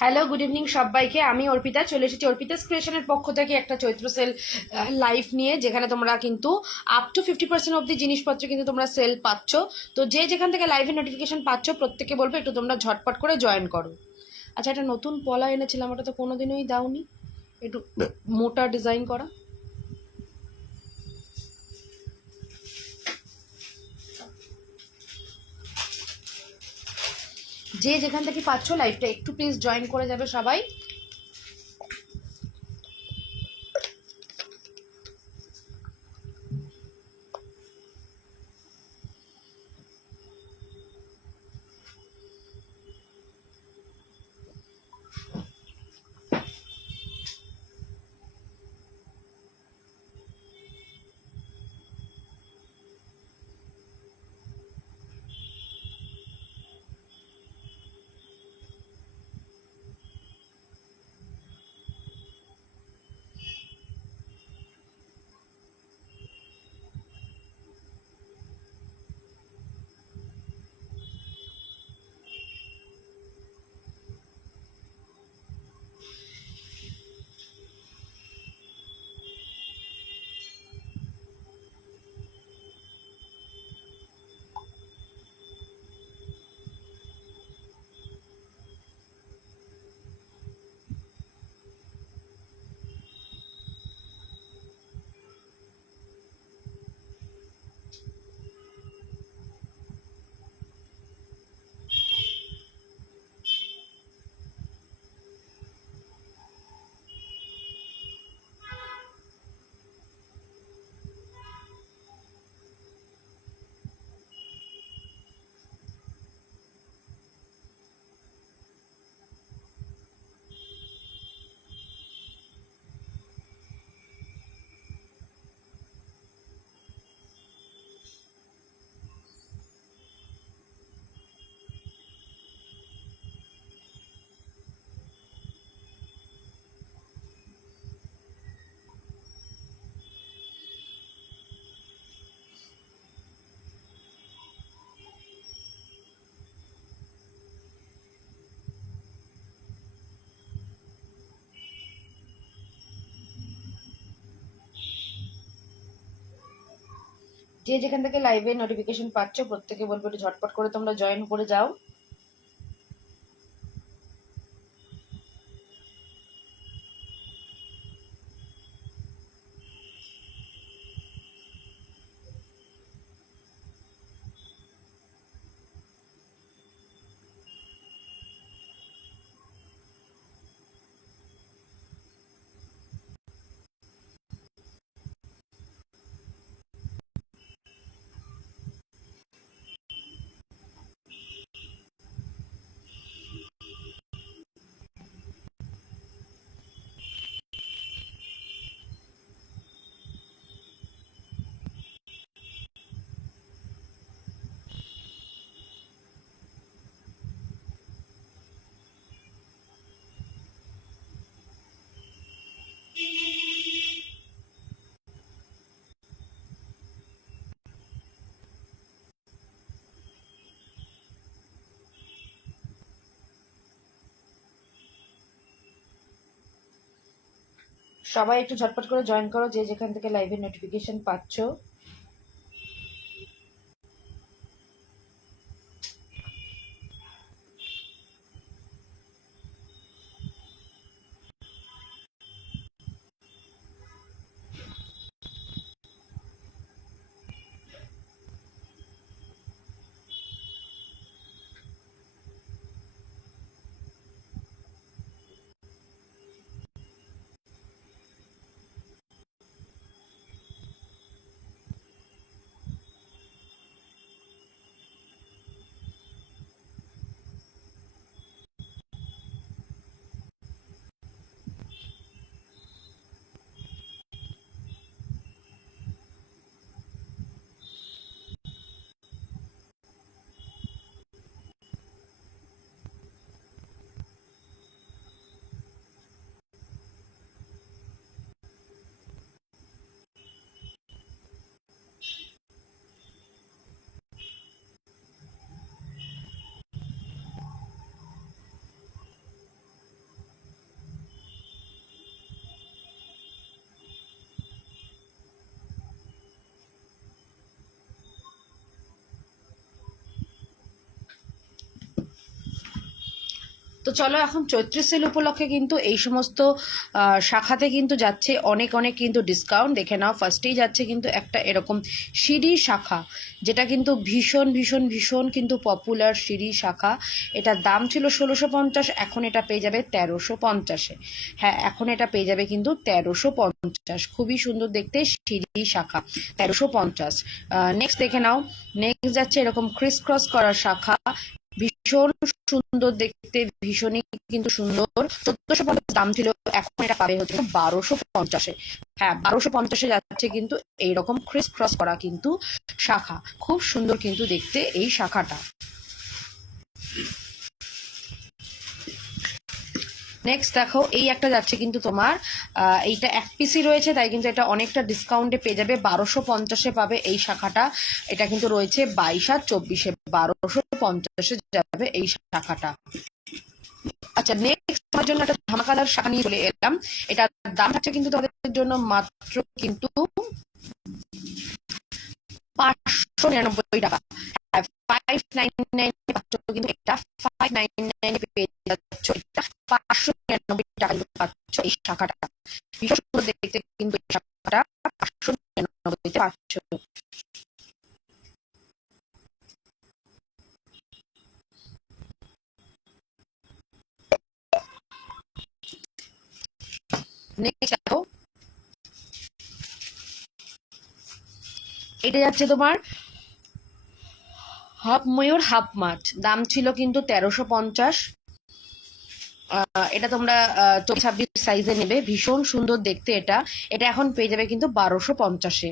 Hello, good evening সবাইকে। আমি অর্পিতা চলে এসেছি অর্পিতাস ক্রিয়েশনের পক্ষ থেকে একটা চৈত্র সেল লাইভ নিয়ে, যেখানে তোমরা কিন্তু আপ টু 50% অব্দি জিনিসপত্র কিন্তু তোমরা সেল পাচ্ছ। তো যে যেখান থেকে লাইভের নোটিফিকেশন পাচ্ছ প্রত্যেকে বলবো একটু তোমরা ঝটপট করে জয়েন করো। আচ্ছা, একটা নতুন পলা এনেছিলাম, ওটা তো কোনোদিনই দাওনি, একটু মোটা ডিজাইন করা। যে যেখান থেকে পাচ্ছ লাইভটা একটু প্লিজ জয়েন করে যাবে সবাই। যে যেখান থেকে লাইভে নোটিফিকেশন পাচ্ছ প্রত্যেকে বলবো একটু ঝটপট করে তোমরা জয়েন করে যাও। সবাই একটু ঝটপট করে জয়েন করো যে যেখান থেকে লাইভের নোটিফিকেশন পাচ্ছ। তো চলো এখন চৈত্র সেল উপলক্ষে কিন্তু এই সমস্ত শাখাতে কিন্তু যাচ্ছে অনেক অনেক কিন্তু ডিসকাউন্ট। দেখে নাও, ফার্স্টেই যাচ্ছে কিন্তু একটা এরকম সিঁড়ি শাখা, যেটা কিন্তু ভীষণ ভীষণ ভীষণ কিন্তু পপুলার সিঁড়ি শাখা। এটার দাম ছিল 1650, এখন এটা পেয়ে যাবে 1350-এ। হ্যাঁ, এখন এটা পেয়ে যাবে কিন্তু 1350। খুবই সুন্দর দেখতে সিঁড়ি শাখা, 1350। নেক্সট দেখে নাও, নেক্সট যাচ্ছে এরকম ক্রিস ক্রস করা শাখা, ভীষণ সুন্দর দেখতে, ভীষণই কিন্তু সুন্দর। 1450 দাম ছিল, এখন এটা পাবে হচ্ছে 1250-এ। হ্যাঁ, 1250-এ যাচ্ছে কিন্তু এইরকম ক্রিস ক্রস করা কিন্তু শাখা। খুব সুন্দর কিন্তু দেখতে এই শাখাটা। নেক্সট দেখো, এই একটা যাচ্ছে কিন্তু তোমার এইটা এক পিসি রয়েছে, তাই কিন্তু এটা অনেকটা ডিসকাউন্টে পেয়ে যাবে, 1250-এ পাবে এই শাখাটা। এটা কিন্তু রয়েছে 22 আর 24-এ, 1250-এ যাবে এই শাখাটা। আচ্ছা, নেক্সট আমার জন্য একটা ধামাকাদার শাখা নিয়ে চলে এলাম। এটার দাম থাকছে কিন্তু তোমাদের জন্য মাত্র কিন্তু 599 টাকা। 599 পাচ্ছ কিন্তু এটা, 599 পেয়ে যাচ্ছ এটা, 599 টাকা পাচ্ছ এই শাখাটা। ভীষণ সুন্দর দেখতে কিন্তু এই শাখাটা 599 পাচ্ছ। নেক্সট দেখো, এটা যাচ্ছে তোমার হাফ ময়ূর হাফ মাছ, দাম ছিল কিন্তু 1350। এটা তোমরা 26 সাইজে নেবে, ভীষণ সুন্দর দেখতে এটা। এটা এখন পেয়ে যাবে কিন্তু 1250-এ।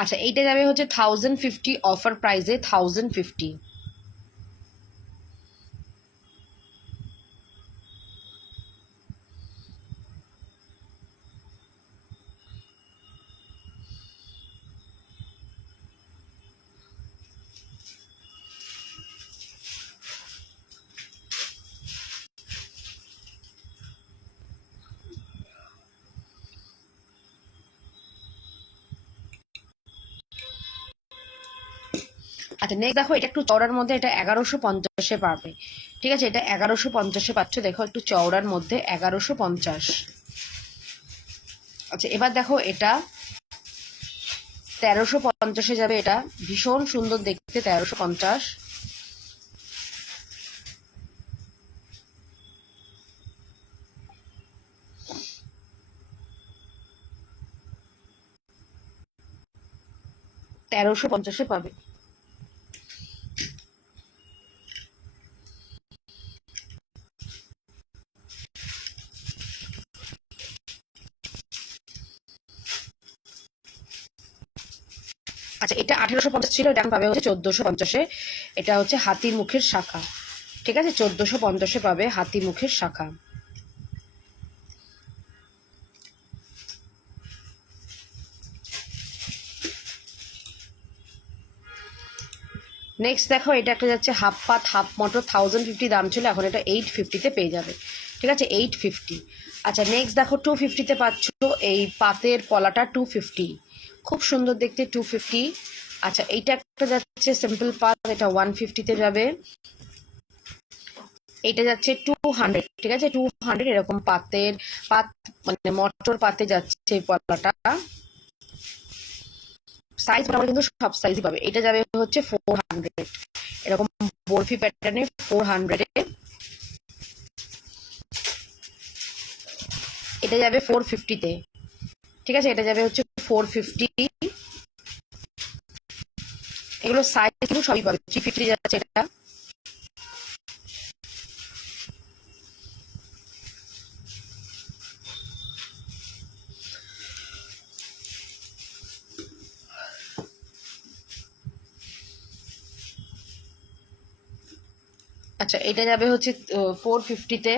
আচ্ছা, এইটা যাবে হচ্ছে 1050 অফার প্রাইসে, 1050। আচ্ছা, নেক্সট দেখো, এটা একটু চওড়ার মধ্যে, এটা 1150-এ পাবে। ঠিক আছে, এটা 1150-এ পাচ্ছ। দেখো, একটু চওড়ার মধ্যে 1150। আচ্ছা, এবার দেখো, এটা 1350-এ যাবে। এটা ভীষণ সুন্দর দেখতে, 1350। তেরোশো পঞ্চাশে পাবে। আচ্ছা, এটা 1850 ছিল, এটা পাবে হচ্ছে 1450-এ। এটা হচ্ছে হাতির মুখের শাখা। ঠিক আছে, 1450-এ পাবে হাতি মুখের শাখা। নেক্সট দেখো, এটা একটা যাচ্ছে হাফ পাত হাফ মটর, 1050 দাম ছিল, এখন এটা 850-তে পেয়ে যাবে। ঠিক আছে, 850। আচ্ছা, নেক্সট দেখো, 250-তে পাচ্ছ এই পাতের পলাটা, 250। খুব সুন্দর দেখতে, 250। আচ্ছা, এইটা একটা যাচ্ছে সিম্পল পাত, এটা 150-তে যাবে। এটা যাচ্ছে 200। ঠিক আছে, 200 এরকম পাতের পাত, মানে মটর পাতে যাচ্ছে এই পলাটা। সাইজ মোটামুটি কিন্তু সব সাইজই পাবে। এটা যাবে হচ্ছে 400, এরকম বরফি প্যাটার্নে 400-এ। এটা যাবে 450-তে। ঠিক আছে, এটা যাবে হচ্ছে 450। এগুলো সাইজ কিন্তু সবই পাবে। 350 যাচ্ছে এটা। আচ্ছা, এটা যাবে হচ্ছে 450-তে।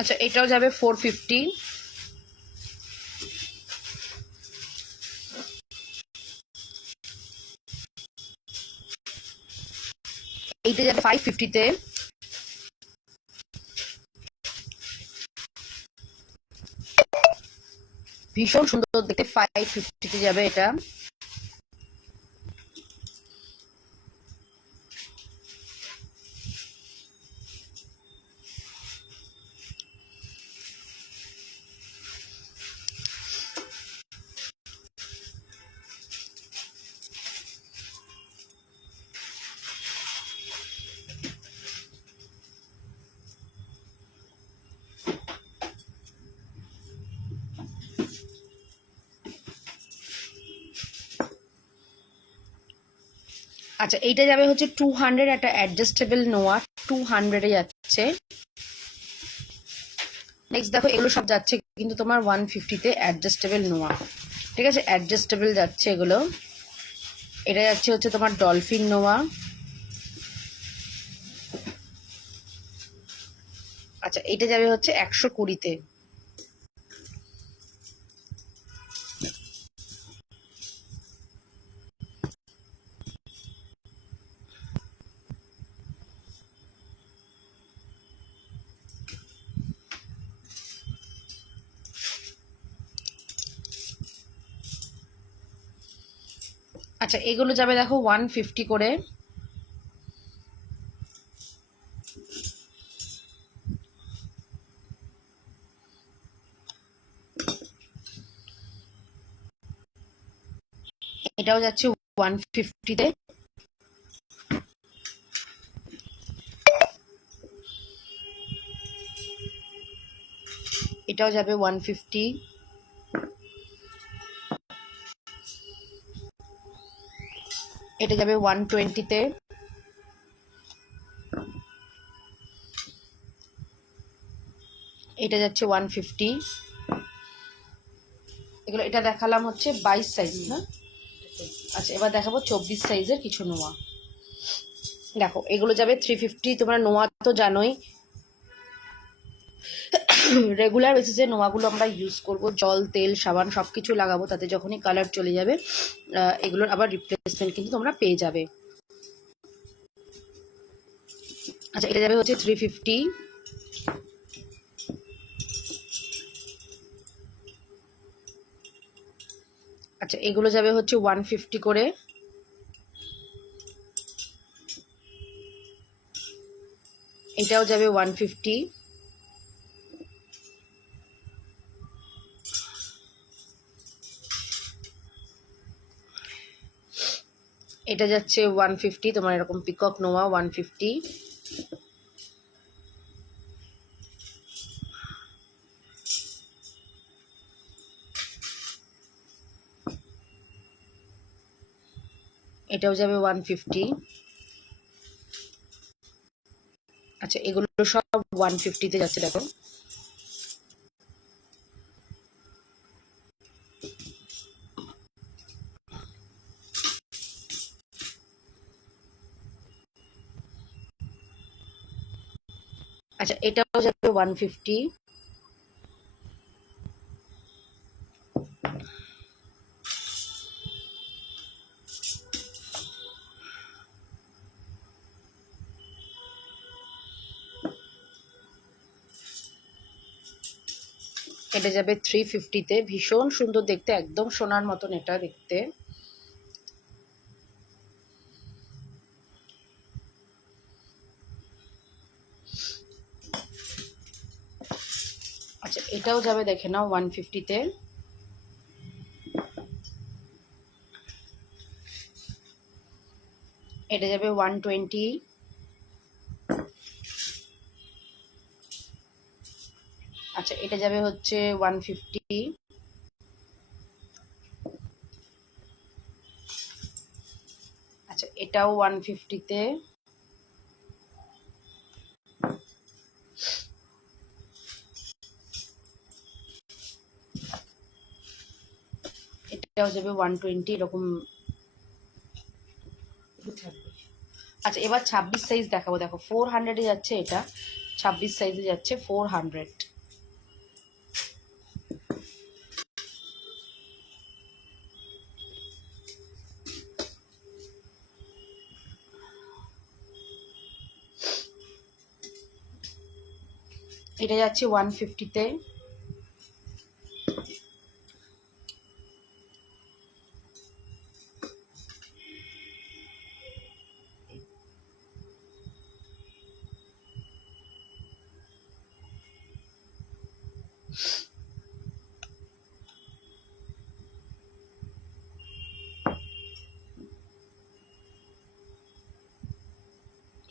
আচ্ছা এটাও যাবে 450। এইটা যাবে 550-তে। ভীষণ সুন্দর দেখতে, 550-তে যাবে এটা। আচ্ছা এইটা যাবে হচ্ছে 200, একটা অ্যাডজাস্টেবল নোয়া 200-এ যাচ্ছে। নেক্সট দেখো এগুলো সব যাচ্ছে কিন্তু তোমার 150-তে অ্যাডজাস্টেবল নোয়া, ঠিক আছে, অ্যাডজাস্টেবল যাচ্ছে এগুলো। এটা যাচ্ছে হচ্ছে তোমার ডলফিন নোয়া। আচ্ছা এটা যাবে হচ্ছে 120-তে। আচ্ছা এগুলো যাবে দেখো 150 করে। এটাও যাচ্ছে 150-তে। এটাও যাবে 150। এটা যাবে 120-তে। এটা যাচ্ছে 150। এগুলো এটা দেখালাম হচ্ছে 22 সাইজ না। আচ্ছা এবার দেখাবো 24 সাইজের কিছু নোয়া। দেখো এগুলো যাবে 350। তোমরা নোয়া তো জানোই, রেগুলার বেসিসে নোয়াগুলো আমরা ইউজ করব, জল তেল সাবান সব কিছু লাগাবো, তাতে যখনই কালার চলে যাবে এগুলোর আবার রিপ্লেসমেন্ট কিন্তু তোমরা পেয়ে যাবে। আচ্ছা এটা যাবে হচ্ছে 350। আচ্ছা এগুলো যাবে হচ্ছে 150 করে। এটাও যাবে 150। এটা যাচ্ছে 150, তোমার এরকম পিকক নোয়া 150। এটাও যাবে 150। আচ্ছা এগুলো সব 150-তে যাচ্ছে দেখো। আচ্ছা এটাও যাবে 150। এটা যাবে 350-তে। ভীষণ সুন্দর দেখতে, একদম সোনার মতন এটা দেখতে। আচ্ছা এটাও যাবে দেখে নাও 150-তে। এটা যাবে 120। আচ্ছা এটা যাবে হচ্ছে 150। আচ্ছা এটাও 150-তে। এটাও যাবে 120 এরকম। আচ্ছা এবার 26 সাইজ দেখাবো। দেখো 400-এ যাচ্ছে এটা, 26 সাইজে যাচ্ছে 400। এটা যাচ্ছে 150-তে।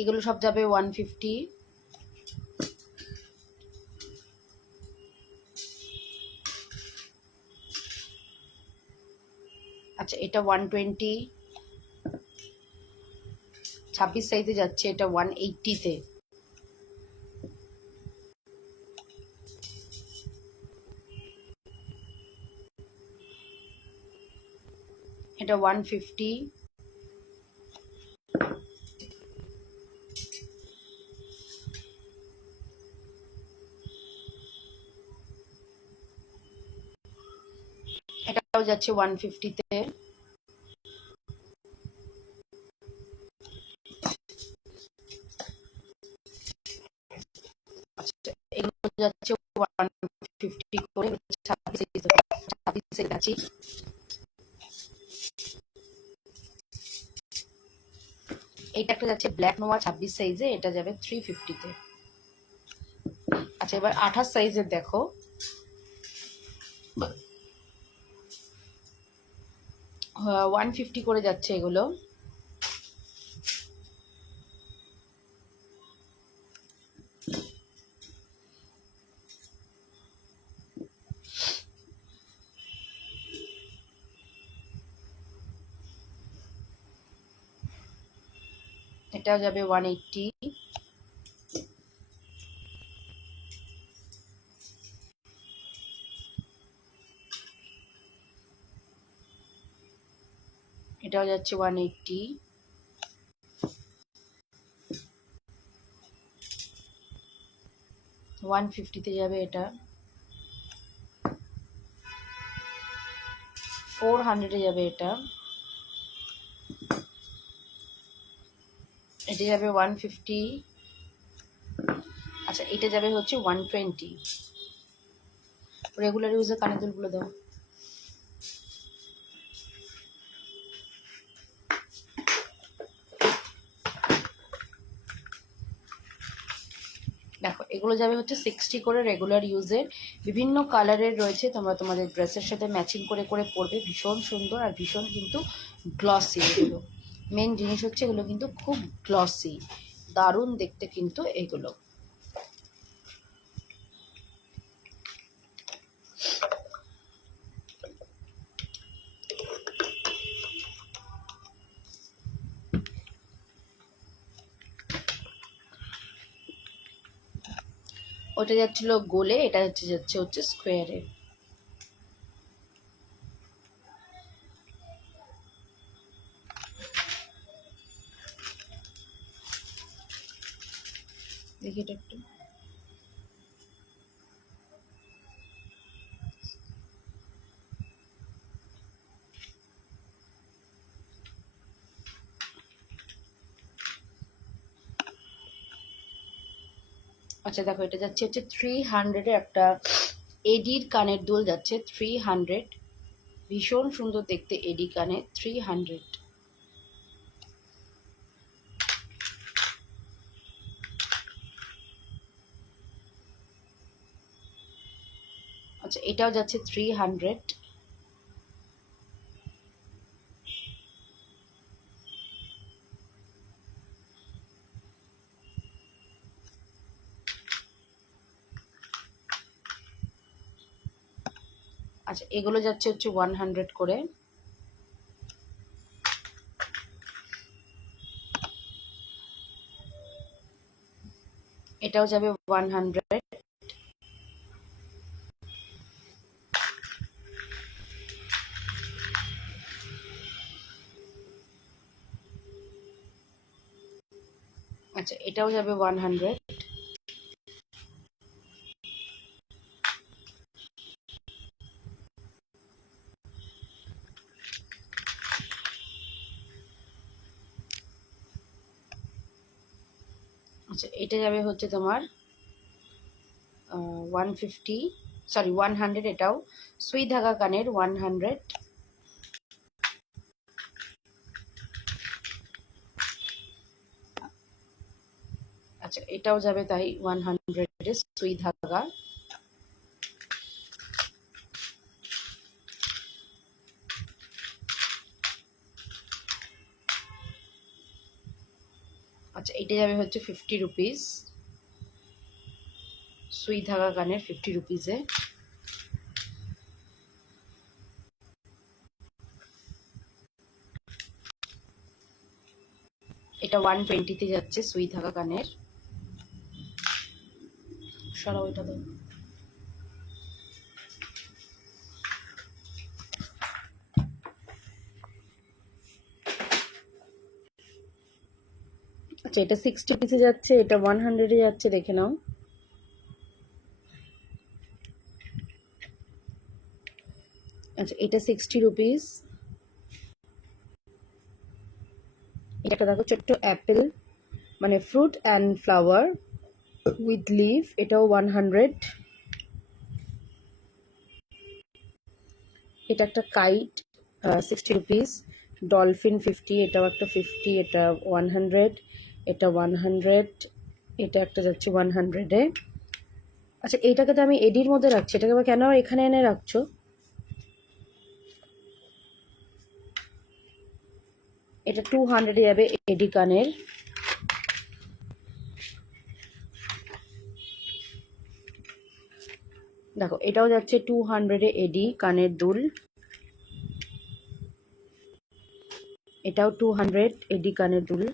এগুলো সব যাবে 150। আচ্ছা এটা 120, 26 সাইজে যাচ্ছে, এটা 180-তে। এটা 150। এটাও যাচ্ছে 150-তে। আচ্ছা এগুলো যাচ্ছে 150 করে, 26 যাচ্ছে। এইটা একটা যাচ্ছে ব্ল্যাক নোয়া 26 সাইজে, এটা যাবে 350-তে। আচ্ছা এবার 28 সাইজের দেখো, আহ, 150 করে যাচ্ছে এগুলো। এটাও যাবে 180। এটাও যাচ্ছে 180। 150-তে যাবে এটা। 400-এ যাবে এটা। এটা যাবে 150। আচ্ছা এটা যাবে হচ্ছে 120। রেগুলার ইউজের কানের দুলগুলো দাও। দেখো এগুলো যাবে হচ্ছে 60 করে রেগুলার ইউজের, বিভিন্ন কালারের রয়েছে, তোমরা তোমাদের ড্রেসের সাথে ম্যাচিং করে করে পরবে, ভীষণ সুন্দর আর ভীষণ কিন্তু গ্লসি। এগুলো মেন জিনিস হচ্ছে এগুলো কিন্তু খুব গ্লসি, দারুণ দেখতে কিন্তু এগুলো। ওটা যাচ্ছিল গোলে, এটা যাচ্ছে স্কোয়ারে। দেখি এটা একটু। আচ্ছা দেখো এটা যাচ্ছে হচ্ছে 300-এর একটা এডির কানের দুল যাচ্ছে 300, ভীষণ সুন্দর দেখতে এডি কানে 300। আচ্ছা এটাও যাচ্ছে 300। আচ্ছা এগুলো যাচ্ছে হচ্ছে 100 করে। এটাও যাবে 100। আচ্ছা এটাও যাবে 100। আচ্ছা এটা যাবে হচ্ছে তোমার 150, সরি 100, এটাও সুই ধাগা কানের 100। আচ্ছা, এটাও যাবে তাই 100 সুই ধাগা। আচ্ছা, এটা যাবে হচ্ছে 50 রুপিস, সুই ধাগা কানের 50 রুপিসে। এটা 120-তে যাচ্ছে সুই ধাগা কানের। সরাও এটা তো। আচ্ছা, এটা 60 রুপিসে যাচ্ছে, এটা 100-এ যাচ্ছে, দেখে নাও। আচ্ছা, এটা 60 রুপিস। এটা দেখো, ছোট্ট অ্যাপেল, মানে fruit and flower with leaf, এটাও 100। এটা একটা কাইট, 60 রুপিস। ডলফিন 50, এটাও একটা 50, এটা 100, এটা 100, এটা একটা যাচ্ছে 100-এ। আচ্ছা, এইটাকে তো আমি এডির মধ্যে রাখছি, এটাকে আবার কেন এখানে এনে রাখছো? এটা 200-এ যাবে এডি কানের। দেখো, এটাও যাচ্ছে 200-এ এডি কানের দুল। এটাও 200 এডি কানের দুল।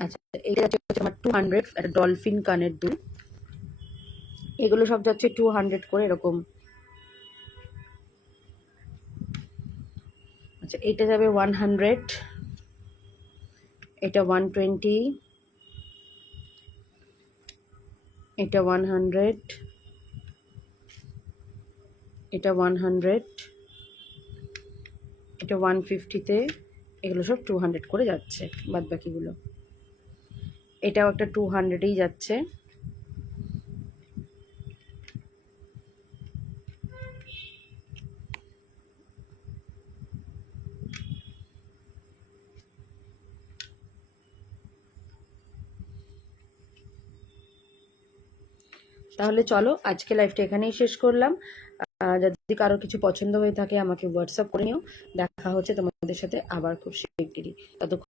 আচ্ছা, এটা যাচ্ছে আমার 200, একটা ডলফিন কানের দুল। এগুলো সব যাচ্ছে 200 করে এরকম। আচ্ছা, এটা যাবে 100, এটা 120, এটা 100, এটা 100, এটা 150-তে। এগুলো সব 200 করে যাচ্ছে, বাদ বাকিগুলো। এটাও একটা 200-এই যাচ্ছে। তাহলে চলো, আজকে লাইভটা এখানেই শেষ করলাম। যদি কারো কিছু পছন্দ হয়ে থাকে আমাকে হোয়াটসঅ্যাপ করে নিও। দেখা হচ্ছে তোমাদের সাথে আবার খুব শিগগিরই। ততক্ষণ